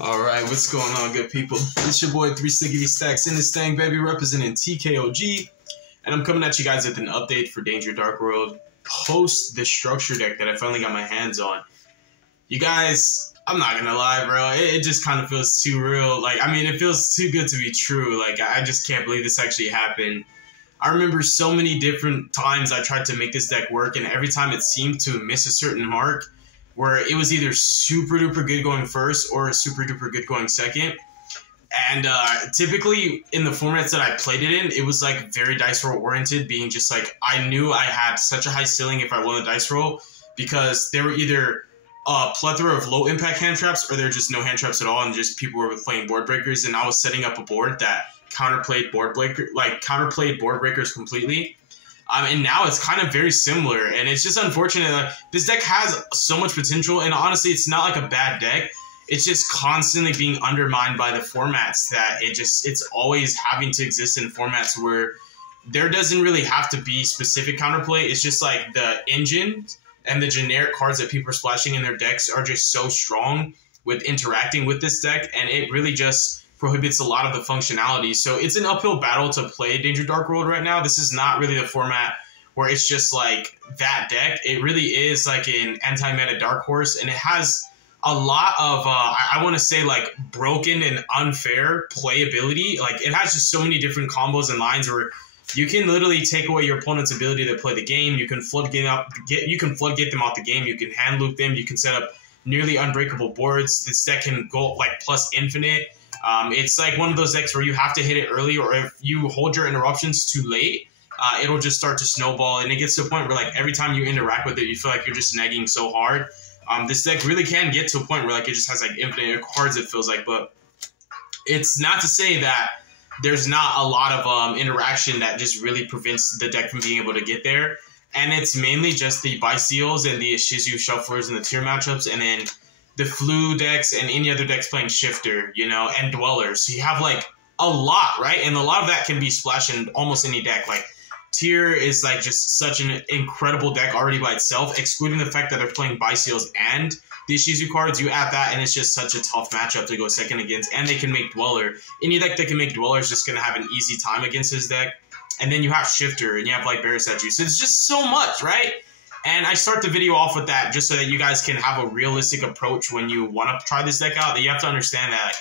Alright, what's going on, good people? It's your boy 3 Stickity Stacks in this thing, baby, representing TKOG. And I'm coming at you guys with an update for Danger Dark World post the structure deck that I finally got my hands on. You guys, I'm not gonna lie, bro, it just kind of feels too real. Like, I mean, it feels too good to be true. Like, I just can't believe this actually happened. I remember so many different times I tried to make this deck work, and every time it seemed to miss a certain mark, where it was either super duper good going first or super duper good going second. And typically in the formats that I played it in, it was like very dice roll oriented, being just like, I knew I had such a high ceiling if I won the dice roll, because there were either a plethora of low impact hand traps or there were just no hand traps at all, and just people were playing board breakers, and I was setting up a board that counterplayed board breakers completely. And now it's kind of very similar, and it's just unfortunate that this deck has so much potential, and honestly, it's not like a bad deck. It's just constantly being undermined by the formats that it's always having to exist in formats where there doesn't really have to be specific counterplay. It's just like the engine and the generic cards that people are splashing in their decks are just so strong with interacting with this deck, and it really just prohibits a lot of the functionality. So it's an uphill battle to play Danger Dark World right now. This is not really the format where it's just like that deck. It really is like an anti-meta dark horse, and it has a lot of, I want to say, like, broken and unfair playability. Like, it has just so many different combos and lines where you can literally take away your opponent's ability to play the game. You can floodgate them out the game. You can hand loop them. You can set up nearly unbreakable boards. This deck can go like plus infinite. It's like one of those decks where you have to hit it early, or if you hold your interruptions too late, it'll just start to snowball, and it gets to a point where, like, every time you interact with it, you feel like you're just negging so hard. This deck really can get to a point where, like, it just has like infinite cards, it feels like, but it's not to say that there's not a lot of interaction that just really prevents the deck from being able to get there. And it's mainly just the Byseals and the Shizu Shufflers and the tier matchups, and then the Flu decks and any other decks playing Shifter, you know, and Dwellers. So you have like a lot, right? And a lot of that can be splashed in almost any deck. Like, Tier is like just such an incredible deck already by itself, excluding the fact that they're playing Byseals and the Shizu cards. You add that, and it's just such a tough matchup to go second against. And they can make Dweller. Any deck that can make Dweller is just going to have an easy time against his deck. And then you have Shifter, and you have like Barasatchu. So it's just so much, right? And I start the video off with that just so that you guys can have a realistic approach when you want to try this deck out. That you have to understand that, like,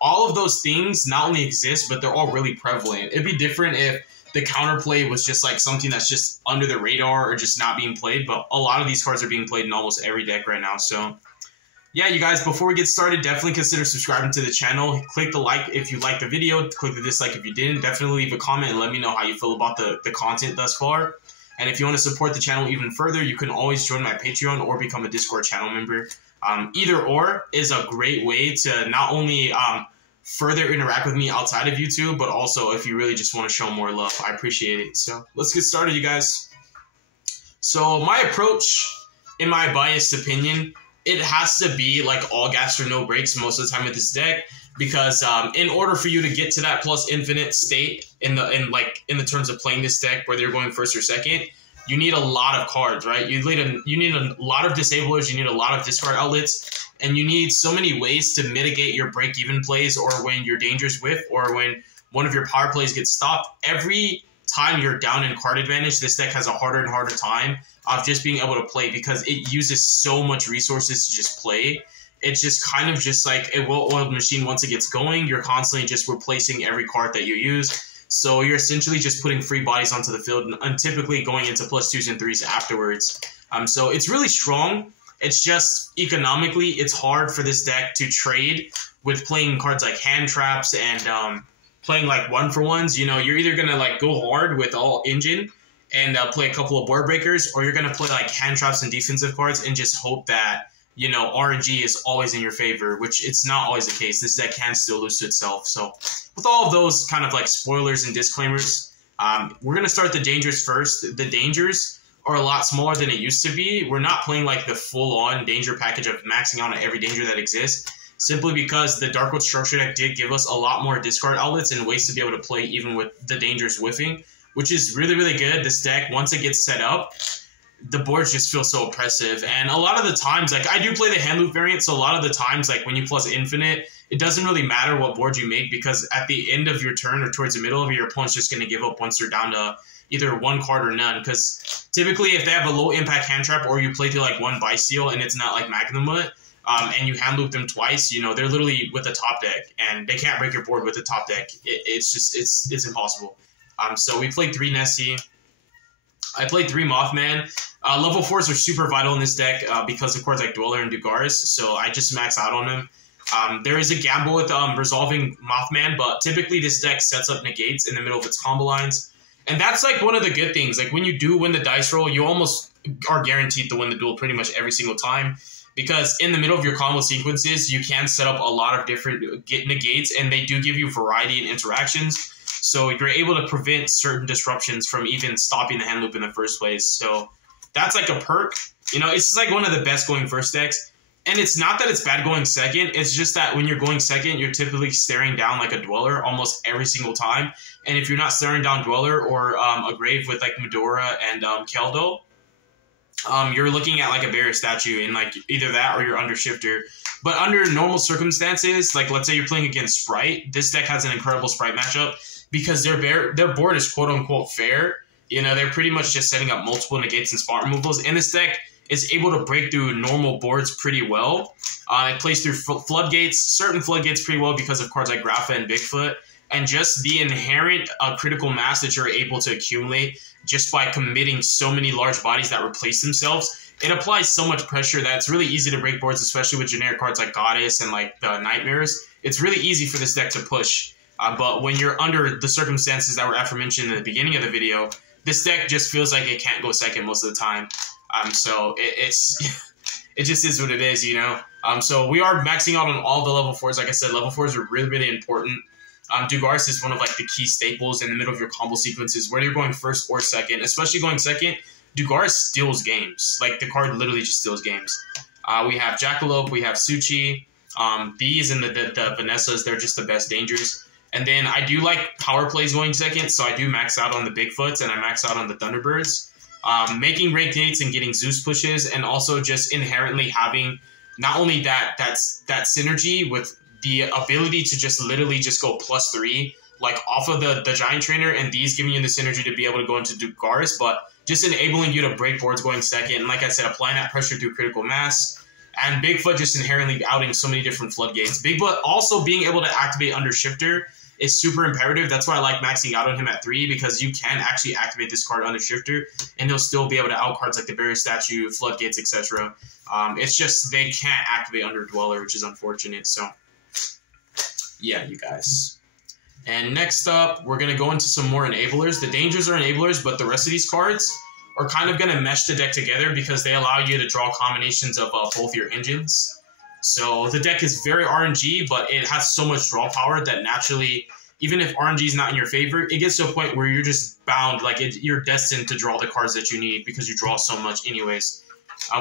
all of those things not only exist, but they're all really prevalent. It'd be different if the counterplay was just like something that's just under the radar or just not being played, but a lot of these cards are being played in almost every deck right now. So yeah, you guys, before we get started, definitely consider subscribing to the channel. Click the like if you liked the video, click the dislike if you didn't. Definitely leave a comment and let me know how you feel about the content thus far. And if you want to support the channel even further, you can always join my Patreon or become a Discord channel member. Either or is a great way to not only further interact with me outside of YouTube, but also if you really just want to show more love. I appreciate it. So let's get started, you guys. So my approach, in my biased opinion, it has to be like all gas or no brakes most of the time with this deck, because in order for you to get to that plus infinite state in the terms of playing this deck, whether you're going first or second, you need a lot of cards, right? You need a lot of disablers, you need a lot of discard outlets, and you need so many ways to mitigate your break-even plays, or when your dangers whiff, or when one of your power plays gets stopped. Every time you're down in card advantage, this deck has a harder and harder time of just being able to play, because it uses so much resources to just play. It's just kind of just like a well-oiled machine. Once it gets going, you're constantly just replacing every card that you use. So you're essentially just putting free bodies onto the field and typically going into +2s and 3s afterwards. So it's really strong. It's just economically, it's hard for this deck to trade with playing cards like hand traps and playing like 1-for-1s. You know, you're either going to like go hard with all engine and play a couple of board breakers, or you're going to play like hand traps and defensive cards and just hope that, you know, RNG is always in your favor, which it's not always the case. This deck can still lose to itself. So with all of those kind of like spoilers and disclaimers, we're going to start the dangers first. The dangers are a lot smaller than it used to be. We're not playing like the full-on danger package of maxing out on every danger that exists, simply because the Dark World structure deck did give us a lot more discard outlets and ways to be able to play even with the dangers whiffing, which is really, really good. This deck, once it gets set up, the boards just feel so oppressive. And a lot of the times, like, I do play the hand loop variant, so a lot of the times, like, when you plus infinite, it doesn't really matter what board you make, because at the end of your turn or towards the middle of it, your opponent's just going to give up once they're down to either one card or none. Because typically, if they have a low impact hand trap, or you play to like one Vice Seal and it's not like Magnum Mutt, and you hand loop them twice, you know, they're literally with the top deck, and they can't break your board with the top deck. It's impossible. So we played 3 Nessie. I played 3 Mothman. Level 4s are super vital in this deck because of cards like Dweller and Dugars, so I just max out on them. There is a gamble with resolving Mothman, but typically this deck sets up negates in the middle of its combo lines. And that's like one of the good things. Like when you do win the dice roll, you almost are guaranteed to win the duel pretty much every single time. Because in the middle of your combo sequences, you can set up a lot of different negates, and they do give you variety in interactions. So you're able to prevent certain disruptions from even stopping the hand loop in the first place. So that's like a perk. You know, it's just like one of the best going first decks. And it's not that it's bad going second. It's just that when you're going second, you're typically staring down like a Dweller almost every single time. And if you're not staring down Dweller or a Grave with like Medora and Keldo, you're looking at like a barrier statue in like either that or you're under shifter. But under normal circumstances, like let's say you're playing against Sprite, this deck has an incredible Sprite matchup because their board is quote unquote fair. You know, they're pretty much just setting up multiple negates and spot removals. And this deck is able to break through normal boards pretty well. It plays through floodgates, certain floodgates pretty well because of cards like Grapha and Bigfoot. And just the inherent critical mass that you're able to accumulate just by committing so many large bodies that replace themselves, it applies so much pressure that it's really easy to break boards, especially with generic cards like Goddess and like the Nightmares. It's really easy for this deck to push. But when you're under the circumstances that were aforementioned in the beginning of the video, this deck just feels like it can't go second most of the time. So it just is what it is, you know. So we are maxing out on all the level 4s. Like I said, level 4s are really, really important. Dugars is one of like the key staples in the middle of your combo sequences, whether you're going first or second. Especially going second, Dugars steals games. Like the card literally just steals games. We have Jackalope, we have Suchi. These and the Vanessas, they're just the best dangers. And then I do like power plays going second, so I do max out on the Bigfoots and I max out on the Thunderbirds. Making Radiates and getting Zeus pushes, and also just inherently having not only that synergy with the ability to just literally just go +3, like off of the Giant Trainer, and these giving you the synergy to be able to go into Dugars, but just enabling you to break boards going second. And like I said, applying that pressure through critical mass. And Bigfoot just inherently outing so many different floodgates. Bigfoot also being able to activate under Shifter is super imperative. That's why I like maxing out on him at 3, because you can actually activate this card under Shifter, and he'll still be able to out cards like the Barrier Statue, Floodgates, etc. It's just they can't activate under Dweller, which is unfortunate. So, yeah, you guys. And next up, we're going to go into some more enablers. The dangers are enablers, but the rest of these cards are kind of going to mesh the deck together because they allow you to draw combinations of both your engines. So the deck is very RNG, but it has so much draw power that naturally, even if RNG is not in your favor, it gets to a point where you're just bound, like you're destined to draw the cards that you need because you draw so much anyways.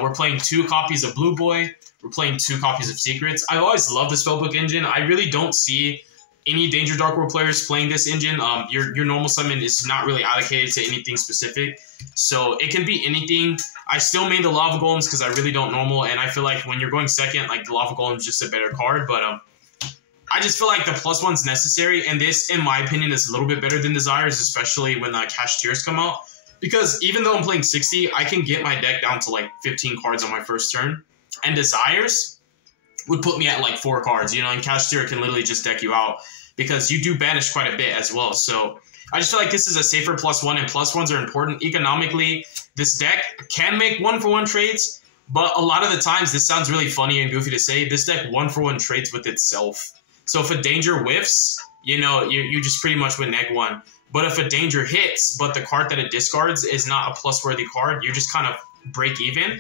We're playing 2 copies of Blue Boy. We're playing 2 copies of Secrets. I always love the Spellbook engine. I really don't see any Danger Dark World players playing this engine. Your normal summon is not really allocated to anything specific. So it can be anything. I still main the Lava Golems because I really don't normal, and I feel like when you're going second, like the Lava Golem is just a better card. But I just feel like the +1's necessary, and this, in my opinion, is a little bit better than Desires, especially when the Cash Tears come out. Because even though I'm playing 60, I can get my deck down to like 15 cards on my first turn, and Desires would put me at like 4 cards, you know, and Cash Tear can literally just deck you out because you do banish quite a bit as well. So I just feel like this is a safer +1, and +1s are important. Economically, this deck can make 1-for-1 trades, but a lot of the times, this sounds really funny and goofy to say, this deck 1-for-1 trades with itself. So if a Danger whiffs, you know, you just pretty much win neg 1. But if a Danger hits, but the card that it discards is not a +worthy card, you just kind of break even.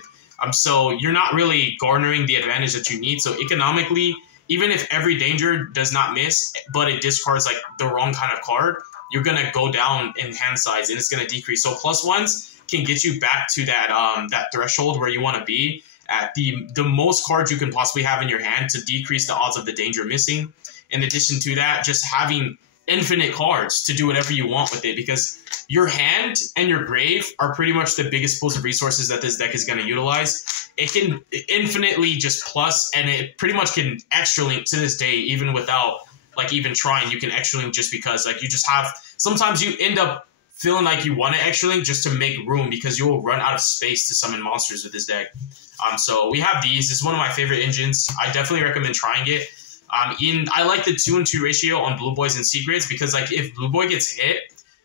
So you're not really garnering the advantage that you need. So economically, even if every Danger does not miss, but it discards like the wrong kind of card, you're going to go down in hand size and it's going to decrease. So +1s can get you back to that that threshold where you want to be at the most cards you can possibly have in your hand to decrease the odds of the Danger missing. In addition to that, just having infinite cards to do whatever you want with it, because your hand and your grave are pretty much the biggest pools of resources that this deck is going to utilize. It can infinitely just plus, and it pretty much can extra link to this day, even without like even trying. You can extra link just because like you just have, sometimes you end up feeling like you want to extra link just to make room because you will run out of space to summon monsters with this deck. So we have these. It's one of my favorite engines. I definitely recommend trying it. I like the 2-2 ratio on Blue Boys and Secrets because like if Blue Boy gets hit,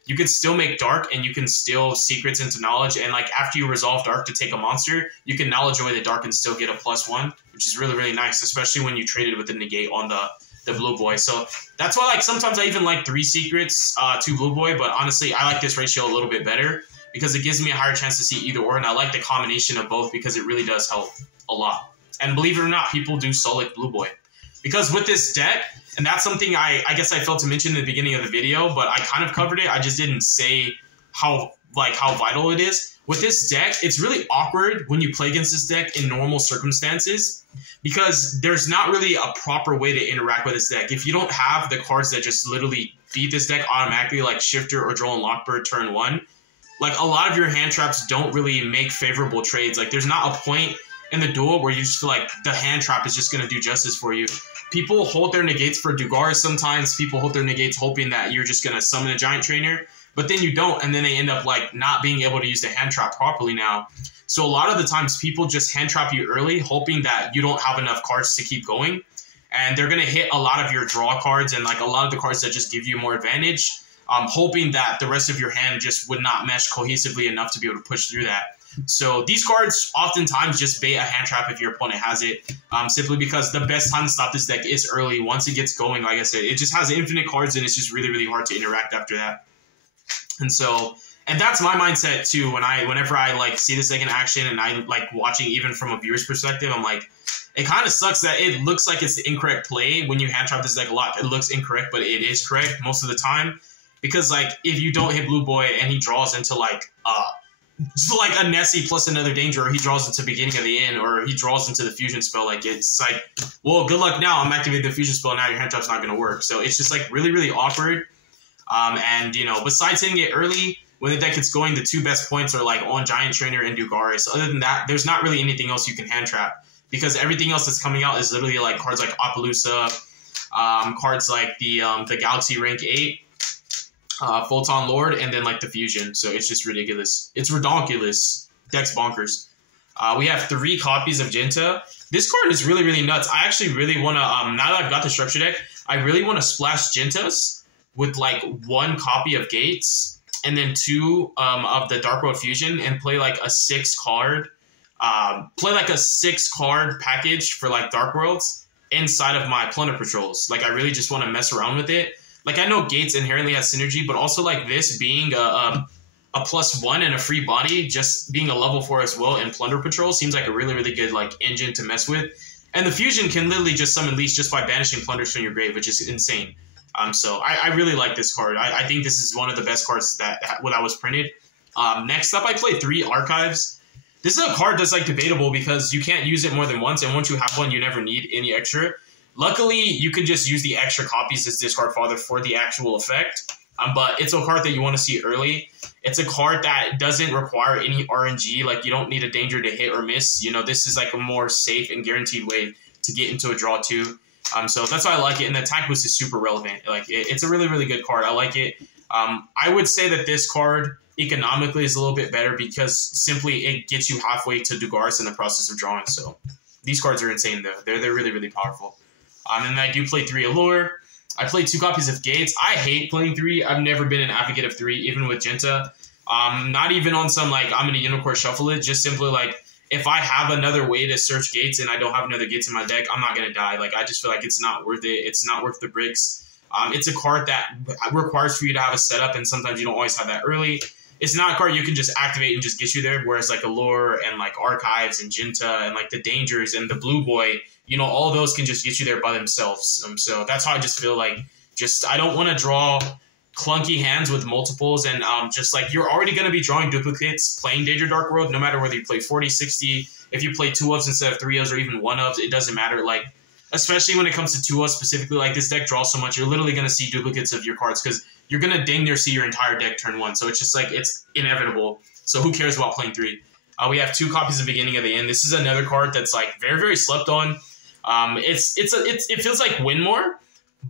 you can still make Dark and you can still Secrets into Knowledge. And like after you resolve Dark to take a monster, you can Knowledge away the Dark and still get a +1, which is really, really nice, especially when you trade it with the negate on the Blue Boy. So that's why like sometimes I even like 3 Secrets to Blue Boy, but honestly I like this ratio a little bit better because it gives me a higher chance to see either or, and I like the combination of both because it really does help a lot. And believe it or not, people do Solic Blue Boy. Because with this deck, and that's something I guess I failed to mention in the beginning of the video, but I kind of covered it. I just didn't say how vital it is. With this deck, it's really awkward when you play against this deck in normal circumstances because there's not really a proper way to interact with this deck. If you don't have the cards that just literally beat this deck automatically, like Shifter or Droll and Lockbird turn 1, like a lot of your hand traps don't really make favorable trades. Like there's not a point in the duel where you just feel like the hand trap is just going to do justice for you. People hold their negates for Dugaris sometimes. People hold their negates hoping that you're just going to summon a Giant Trainer, but then you don't, and then they end up like not being able to use the hand trap properly now. So a lot of the times people just hand trap you early, hoping that you don't have enough cards to keep going, and they're going to hit a lot of your draw cards and like a lot of the cards that just give you more advantage, hoping that the rest of your hand just would not mesh cohesively enough to be able to push through that. So these cards oftentimes just bait a hand trap if your opponent has it, simply because the best time to stop this deck is early. Once it gets going, like I said, it just has infinite cards and it's just really, really hard to interact after that. And that's my mindset too. Whenever I like see this deck in action and I like watching even from a viewer's perspective, I'm like, it kind of sucks that it looks like it's the incorrect play when you hand trap this deck a lot. It looks incorrect, but it is correct most of the time because like if you don't hit Blue Boy and he draws into like a Nessie plus another danger, or he draws into beginning of the end, or he draws into the fusion spell, like it's like, well, good luck now. I'm activating the fusion spell now. Your hand trap's not going to work. So it's just like really, really awkward. And you know, besides hitting it early when the deck gets going, the 2 best points are like on Giant Trainer and Dugaris. Other than that, there's not really anything else you can hand trap because everything else that's coming out is literally like cards like Appaloosa, cards like the Galaxy Rank 8. Photon Lord, and then like the fusion. So it's just ridiculous. It's redonkulous. Deck's bonkers. We have 3 copies of Jinta. This card is really, really nuts. I actually really want to, now that I've got the structure deck, I really want to splash Jintas with like 1 copy of Gates and then 2 of the Darkworld fusion and play like a 6 card package for like Darkworlds inside of my Plunder Patrols. Like I really just want to mess around with it. Like, I know Gates inherently has synergy, but also, like, this being a +1 and a free body, just being a level 4 as well, and Plunder Patrol seems like a really, really good, like, engine to mess with. And the Fusion can literally just summon Leash just by banishing Plunders from your grave, which is insane. So I really like this card. I think this is one of the best cards that was printed. Next up, I play 3 Archives. This is a card that's, like, debatable because you can't use it more than once, and once you have one, you never need any extra. Luckily, you can just use the extra copies as discard fodder for the actual effect, but it's a card that you want to see early. It's a card that doesn't require any RNG, like you don't need a danger to hit or miss. You know, this is like a more safe and guaranteed way to get into a draw too. So that's why I like it, and the attack boost is super relevant. Like it's a really, really good card. I like it. I would say that this card economically is a little bit better because simply it gets you halfway to Dugaris in the process of drawing. So these cards are insane though. They're really, really powerful. And then I do play 3 Allure. I play 2 copies of Gates. I hate playing 3. I've never been an advocate of 3, even with Jinta. Not even on some, like, I'm going to Unicorn shuffle it. Just simply, like, if I have another way to search Gates and I don't have another Gates in my deck, I'm not going to die. Like, I just feel like it's not worth it. It's not worth the bricks. It's a card that requires for you to have a setup, and sometimes you don't always have that early. It's not a card you can just activate and just get you there, whereas, like, Allure and, like, Archives and Jinta and, like, the Dangers and the Blue Boy, you know, all those can just get you there by themselves. So that's how I just feel like I don't want to draw clunky hands with multiples and just like you're already going to be drawing duplicates playing Danger Darkworld, no matter whether you play 40, 60, if you play 2 ofs instead of 3 ofs or even 1 ofs, it doesn't matter. Like especially when it comes to 2-0 specifically. Like, this deck draws so much, you're literally going to see duplicates of your cards because you're going to dang near see your entire deck turn 1. So it's just like, it's inevitable. So who cares about playing 3? We have 2 copies of Beginning of the End. This is another card that's like very, very slept on. It feels like Win More,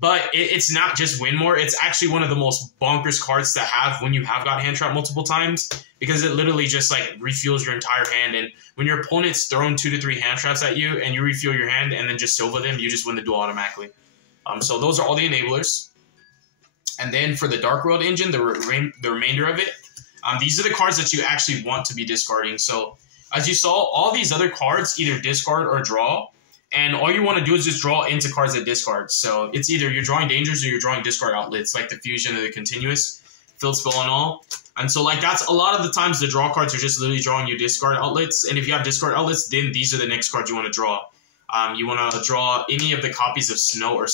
but it's not just Win More. It's actually one of the most bonkers cards to have when you have got Hand Trap multiple times, because it literally just like refuels your entire hand. And when your opponent's throwing 2 to 3 Hand Traps at you and you refuel your hand and then just Silva them, you just win the duel automatically. So those are all the enablers. And then for the Dark World engine, the remainder of it, these are the cards that you actually want to be discarding. So as you saw, all these other cards either discard or draw. And all you want to do is just draw into cards that discard. So it's either you're drawing dangers or you're drawing discard outlets, like the fusion or the continuous, field spell and all. And so like that's a lot of the times the draw cards are just literally drawing you discard outlets. And if you have discard outlets, then these are the next cards you want to draw. You want to draw any of the copies of Snow or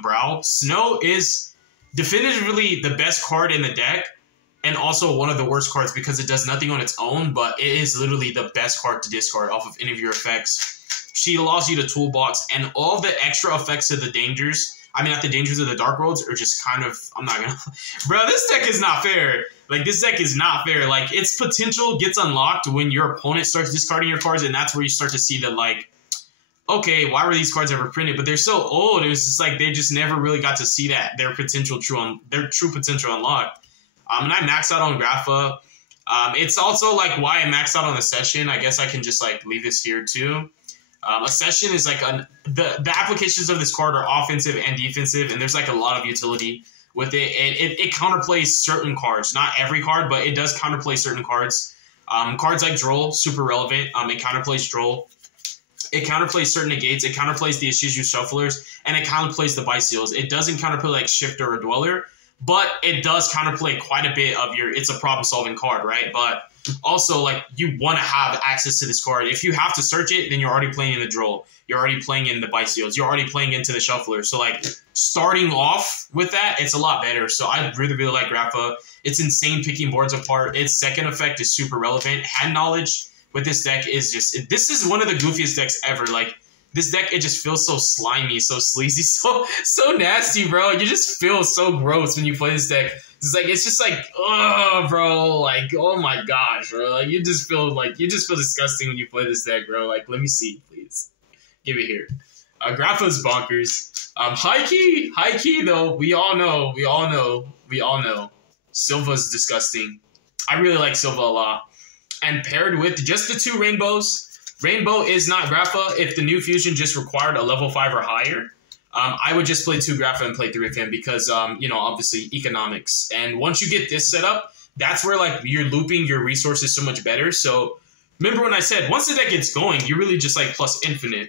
Brow. Snow is definitively the best card in the deck, and also one of the worst cards because it does nothing on its own, but it is literally the best card to discard off of any of your effects. She allows you to toolbox, and all the extra effects of the dangers, I mean, not the dangers of the Dark Worlds, are just kind of, I'm not gonna, bro, this deck is not fair. Like, this deck is not fair. Like, its potential gets unlocked when your opponent starts discarding your cards, and that's where you start to see that, like, okay, why were these cards ever printed? But they're so old, it was just like they just never really got to see that, their true potential unlocked. And I maxed out on Grapha. It's also like why I maxed out on the Session. I guess I can just like leave this here too. A Session is like the applications of this card are offensive and defensive, and there's like a lot of utility with it. It counterplays certain cards, not every card, but it does counterplay certain cards. Cards like Droll, super relevant. It counterplays Droll. It counterplays certain negates. It counterplays the Ishizu Shufflers, and it counterplays the Biseals. It doesn't counterplay like Shifter or Dweller, but it does counterplay quite a bit of your, it's a problem-solving card, right? But also, like, you want to have access to this card. If you have to search it, then you're already playing in the Droll. You're already playing in the Biseals. You're already playing into the Shuffler. So, like, starting off with that, it's a lot better. So I really, really like Grapha. It's insane picking boards apart. Its second effect is super relevant. Hand Knowledge with this deck is just, this is one of the goofiest decks ever. Like, this deck, it just feels so slimy, so sleazy, so nasty, bro. You just feel so gross when you play this deck. It's just like, oh, bro, like, oh my gosh, bro. Like, you just feel disgusting when you play this deck, bro. Like, let me see, please. Give it here. Grapha's bonkers. High key though. We all know. Silva's disgusting. I really like Silva a lot. And paired with just the 2 rainbows. Rainbow is not Grapha. If the new fusion just required a level 5 or higher, I would just play 2 Grapha and play 3 of him because, obviously economics. And once you get this set up, that's where, like, you're looping your resources so much better. So remember when I said, once the deck gets going, you really just, like, plus infinite.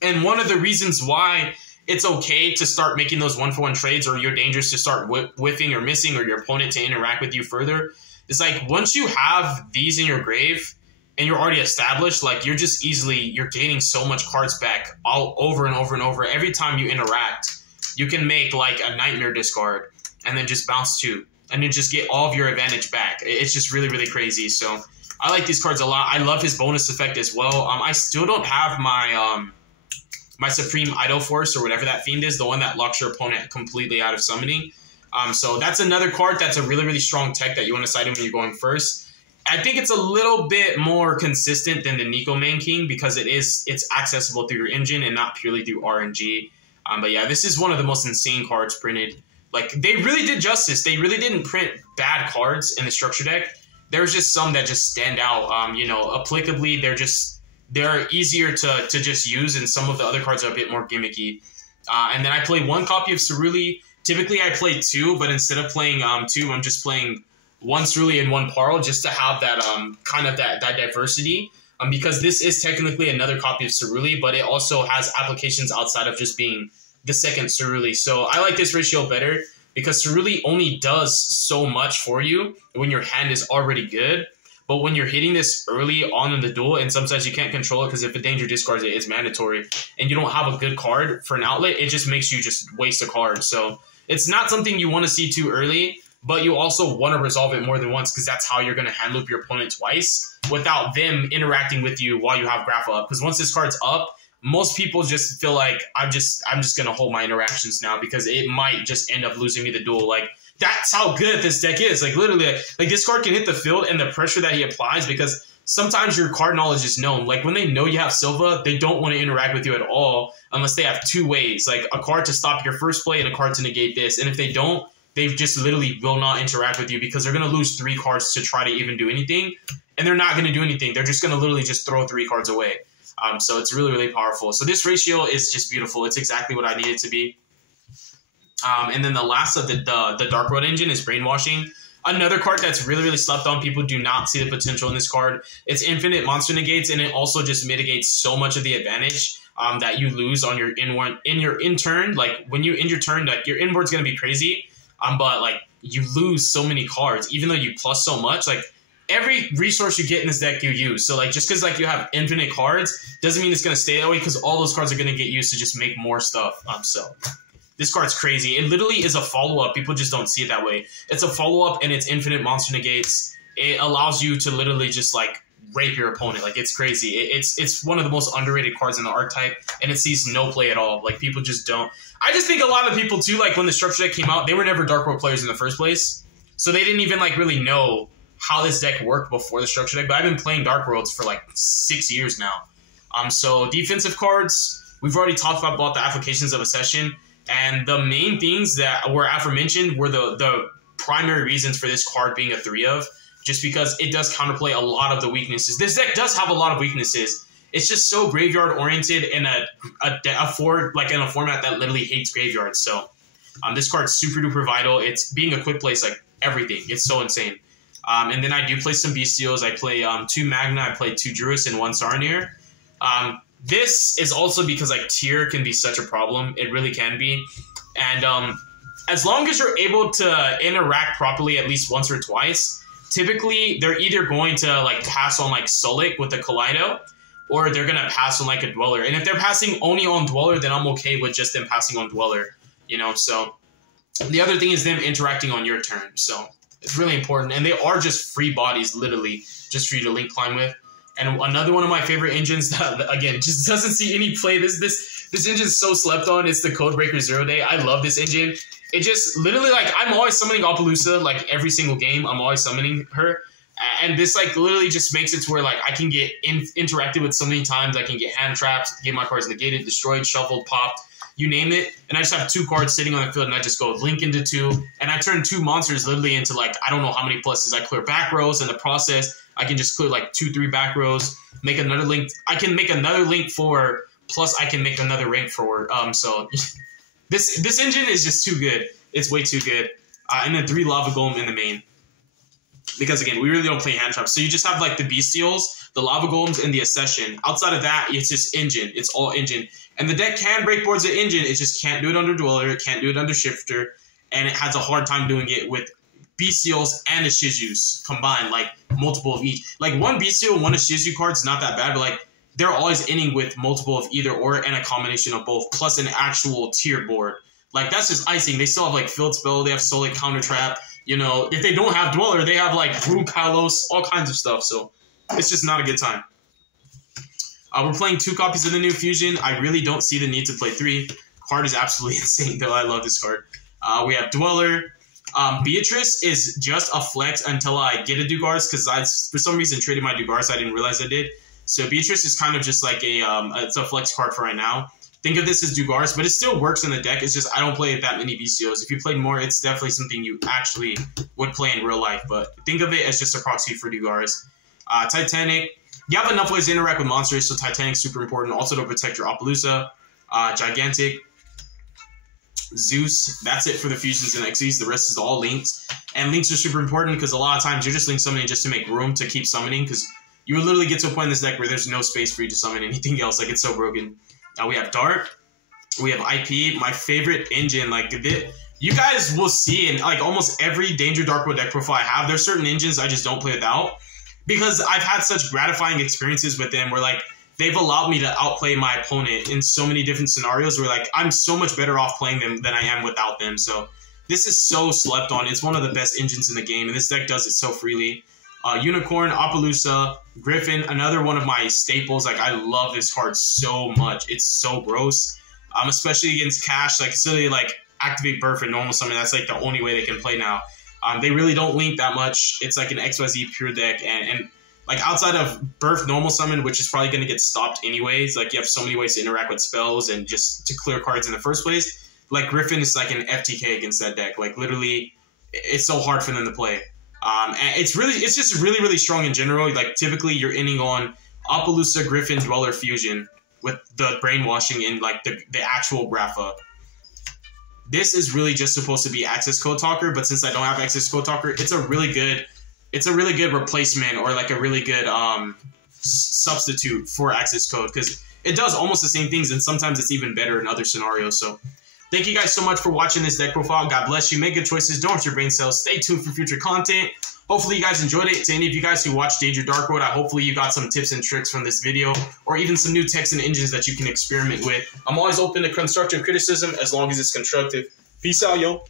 And one of the reasons why it's okay to start making those 1-for-1 trades, or you're dangerous to start whiffing or missing, or your opponent to interact with you further, is like, once you have these in your grave, and you're already established, like, you're gaining so much cards back all over and over and over. Every time you interact, you can make, like, a Nightmare discard and then just bounce 2 and then just get all of your advantage back. It's just really, really crazy. So I like these cards a lot. I love his bonus effect as well. I still don't have my my Supreme Idol Force, or whatever that fiend is, the one that locks your opponent completely out of summoning. So that's another card that's a really, really strong tech that you want to side in when you're going first. I think it's a little bit more consistent than the Nico Main King because it's accessible through your engine and not purely through RNG. But yeah, this is one of the most insane cards printed. Like, they really did justice. They really didn't print bad cards in the structure deck. There's just some that just stand out. Applicably, they're easier to just use, and some of the other cards are a bit more gimmicky. And then I play 1 copy of Ceruli. Typically, I play 2, but instead of playing 2, I'm just playing 1 Ceruli and 1 Parl, just to have that kind of that diversity. Because this is technically another copy of Ceruli, but it also has applications outside of just being the second Ceruli. So I like this ratio better because Ceruli only does so much for you when your hand is already good. But when you're hitting this early on in the duel, and sometimes you can't control it because if a danger discards it, it's mandatory, and you don't have a good card for an outlet, it just makes you just waste a card. So it's not something you want to see too early, but you also want to resolve it more than once because that's how you're going to hand loop your opponent twice without them interacting with you while you have Grapha up. Because once this card's up, most people just feel like I'm just gonna hold my interactions now because it might just end up losing me the duel. Like, that's how good this deck is. Like, literally, like this card can hit the field, and the pressure that he applies, because sometimes your card knowledge is known. Like, when they know you have Silva, they don't want to interact with you at all unless they have two ways, like a card to stop your first play and a card to negate this. And if they don't, they just literally will not interact with you because they're going to lose 3 cards to try to even do anything. And they're not going to do anything. They're just going to literally just throw 3 cards away. So it's really, really powerful. So this ratio is just beautiful. It's exactly what I need it to be. And then the last of the Dark World engine is Brainwashing. Another card that's really, really slept on. People do not see the potential in this card. It's infinite monster negates, and it also just mitigates so much of the advantage that you lose on your in turn. Like, when you end your turn, like, your inboard's going to be crazy, but like, you lose so many cards, even though you plus so much. Like, every resource you get in this deck you use. So, like, just because like you have infinite cards doesn't mean it's going to stay that way, because all those cards are going to get used to just make more stuff. So this card's crazy. It literally is a follow-up. People just don't see it that way. It's a follow-up, and it's infinite monster negates. It allows you to literally just, like, rape your opponent. Like, it's crazy. It's one of the most underrated cards in the archetype, and it sees no play at all. Like, people just don't. I just think a lot of people, too, like, when the structure deck came out, they were never Dark World players in the first place. So they didn't even, like, really know how this deck worked before the structure deck. But I've been playing Dark Worlds for, like, 6 years now. So defensive cards, we've already talked about the applications of a session. And the main things that were aforementioned were the primary reasons for this card being a 3 of, just because it does counterplay a lot of the weaknesses. This deck does have a lot of weaknesses. It's just so graveyard oriented in a format that literally hates graveyards. So this card's super duper vital. It's being a quick play is like everything. It's so insane. And then I do play some Bestials. I play 2 Magna. I play 2 Druis and 1 Saronir. This is also because, like, tier can be such a problem. It really can be. And as long as you're able to interact properly at least once or twice, typically they're either going to, like, pass on, like, Solik with the Kaleido, or they're going to pass on, like, a Dweller. And if they're passing only on Dweller, then I'm okay with just them passing on Dweller, you know? So the other thing is them interacting on your turn. So it's really important. And they are just free bodies, literally, just for you to link climb with. And another one of my favorite engines that, again, just doesn't see any play. This engine is so slept on. It's the Codebreaker 0 Day. I love this engine. It just literally, like, I'm always summoning Appaloosa, like, every single game. I'm always summoning her. And this, like, literally just makes it to where, like, I can get interacted with so many times. I can get hand traps, get my cards negated, destroyed, shuffled, popped, you name it. And I just have 2 cards sitting on the field, and I just go link into 2. And I turn 2 monsters literally into, like, I don't know how many pluses. I clear back rows in the process. I can just clear like 2-3 back rows, make another link. I can make another link forward, plus I can make another rank forward. So this engine is just too good. It's way too good. And then 3 Lava Golem in the main. Because again, we really don't play hand traps. So you just have like the Bestials, the Lava Golems, and the Accession. Outside of that, it's just engine. It's all engine. And the deck can break boards of engine. It just can't do it under Dweller. It can't do it under Shifter. And it has a hard time doing it with Bestials and a Shizus combined, like multiple of each. Like 1 Bestial, 1 Shizu card's not that bad, but like they're always ending with multiple of either or and a combination of both, plus an actual tier board. Like, that's just icing. They still have like Field Spell, they have Solik Counter Trap. You know, if they don't have Dweller, they have like Brew Kalos, all kinds of stuff. So it's just not a good time. We're playing 2 copies of the new Fusion. I really don't see the need to play 3. Card is absolutely insane, though. I love this card. We have Dweller. Beatrice is just a flex until I get a Dugars, because I, for some reason, traded my Dugars. I didn't realize I did. So Beatrice is kind of just like it's a flex card for right now. Think of this as Dugars, but it still works in the deck. It's just I don't play that many Bestials. If you played more, it's definitely something you actually would play in real life. But think of it as just a proxy for Dugars. Titanic. You have enough ways to interact with monsters, so Titanic's super important. Also to protect your Appaloosa. Gigantic. Zeus. That's it for the fusions and Xyz. The rest is all links. And links are super important because a lot of times you're just link summoning just to make room to keep summoning, because you would literally get to a point in this deck where there's no space for you to summon anything else. Like, it's so broken. Now we have Dark. We have IP. My favorite engine. Like, you guys will see in like almost every Danger Dark World deck profile I have, there's certain engines I just don't play without, because I've had such gratifying experiences with them where like they've allowed me to outplay my opponent in so many different scenarios where like I'm so much better off playing them than I am without them. So this is so slept on. It's one of the best engines in the game, and this deck does it so freely. Unicorn, Appaloosa, Griffin, another one of my staples. Like, I love this card so much. It's so gross. Especially against Cash. Like, silly, like, activate Birth and normal summon. That's, like, the only way they can play now. They really don't link that much. It's, like, an XYZ pure deck. And like, outside of Birth normal summon, which is probably going to get stopped anyways. Like, you have so many ways to interact with spells and just to clear cards in the first place. Like, Griffin is, like, an FTK against that deck. Like, literally, it's so hard for them to play. And it's just really, really strong in general. Like, typically, you're ending on Appaloosa, Griffin, Dweller, Fusion with the brainwashing in, like, the actual Grapha. This is really just supposed to be Access Code Talker, but since I don't have Access Code Talker, it's a really good replacement, or, like, a really good substitute for Access Code, because it does almost the same things, and sometimes it's even better in other scenarios. So thank you guys so much for watching this deck profile. God bless you. Make good choices. Don't hurt your brain cells. Stay tuned for future content. Hopefully you guys enjoyed it. To any of you guys who watched Danger Dark World, hopefully you got some tips and tricks from this video, or even some new techs and engines that you can experiment with. I'm always open to constructive criticism as long as it's constructive. Peace out, yo.